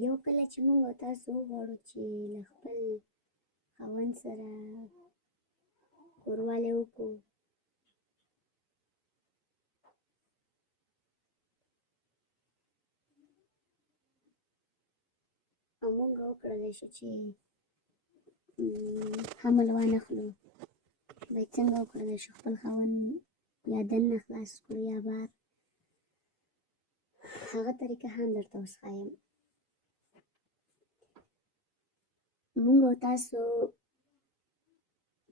یو کله چې موږ او تاسو وغواړو چې له خپل خاوند سره کوروالی وکړو، او موږ وکړلی شو چې حمل وانخلو، باید څنګه وکړلی شو خپل خاوند یا دننه خلاص کړو یا بار. هغه طریقه هم درته اوس ښایم. موږ او تاسو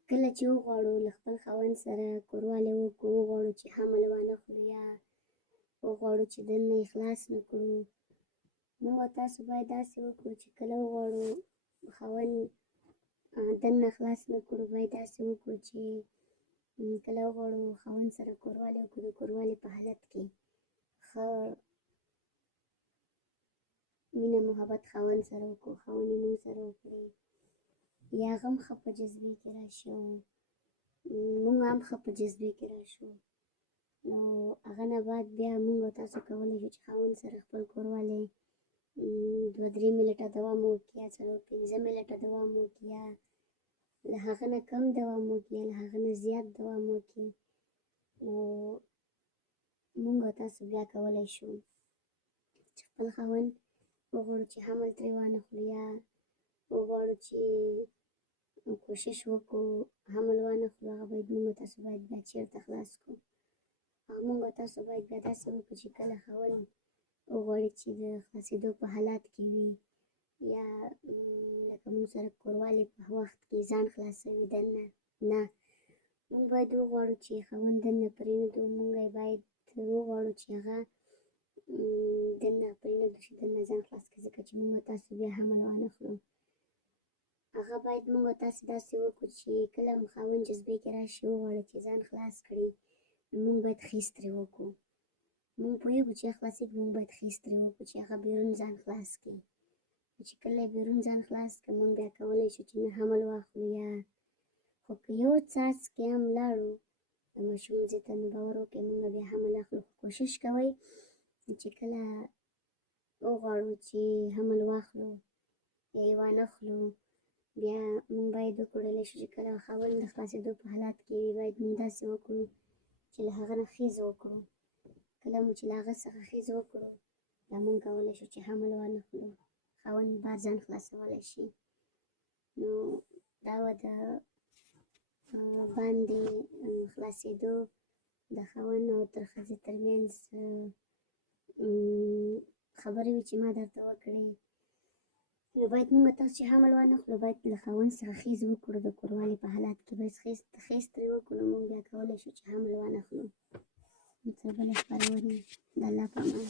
کله چې وغواړو له خپل خاوند سره کوروالی وکړو، وغواړو چې حمل وانخلو یا وغواړو چې دننه یې خلاص نه کړو، موږ او تاسو باید داسې وکړو چې کله وغواړو خاوند دننه خلاص نه کړو، باید داسې وکړو چې کله وغواړو خاوند سره کوروالی وکړو، د کوروالی په حالت کې ښه مینه محبت خاوند سره وکړو، خاوند یې موږ سره وکړي، یا هغه هم ښه په جذبې کې راشي او موږ هم ښه په جذبې کې راشو. نو هغه نه بعد بیا موږ او تاسو کولی شو چې خاوند سره خپل کوروالی 2-3 منټه دوام وکړي یا 4-5 منټه دوام وکړي یا له هغه نه کم دوام وکړي یا له هغه نه زیات دوام وکړي. نو موږ او تاسو بیا کولی شو چې خپل خاوند وغواړو چې حمل ترې وانخلو یا وغواړو چې کوشش وکړو حمل وانخلو، هغه باید موږ او تاسو باید بیا چېرته خلاص کړو. هغه موږ او تاسو باید بیا داسې وکړو چې کله خاوند وغواړي چې د خلاصېدو په حالات کې وي یا لکه موږ سره کوروالی په وخت کې ځان خلاصوي دننه، نه، موږ باید وغواړو چې خاوند دننه پرېنږدو، موږ یې باید وغواړو چې هغه دننه پرېنږدو چې دننه ځان خلاص کړي، ځکه چې موږ او تاسو بیا حمل وانخلو. هغه باید موږ او تاسو داسې وکړو چې کله هم خاوند جذبې کې راشي وغواړي چې ځان خلاص کړي، نو موږ باید خیز ترې وکړو. موږ پوهېږو چې خلاصېږي، موږ باید خیز ترې وکړو چې هغه بیرون ځان خلاص کړي. چې کله یې بیرون ځان خلاص کړي، موږ بیا کولی شو چې نه حمل واخلو یا خو که یو څاڅکی هم لاړو د ماشوم ځای ته، نو باور وکړئ موږ بیا حمل اخلو. خو کوشش کوئ چې کله وغواړو چې حمل واخلو یا یې وانخلو، بیا موږ باید وکړلی شو چې کله خاوند د خلاصېدو په حالات کې وي، باید موږ داسې وکړو چې له هغه نه خیز وکړو. کله مو چې له هغه څخه خیز وکړو، بیا موږ کولی شو چې حمل وانخلو، خاوند بار ځان خلاصولی شي. نو دا وه د باندې خلاصېدو د خاوند او تر ښځې ترمنځ خبرې وې چې ما درته وکړې. نو باید موږ تاسو چې حمل وانخلو، باید له خاوند څخه خیز وکړو، د کوروالی په حالات کې باید خیز ترې وکړو، موږ بیا کولی شو چې حمل وانخلو. تر بلې خپرونې د الله په امان.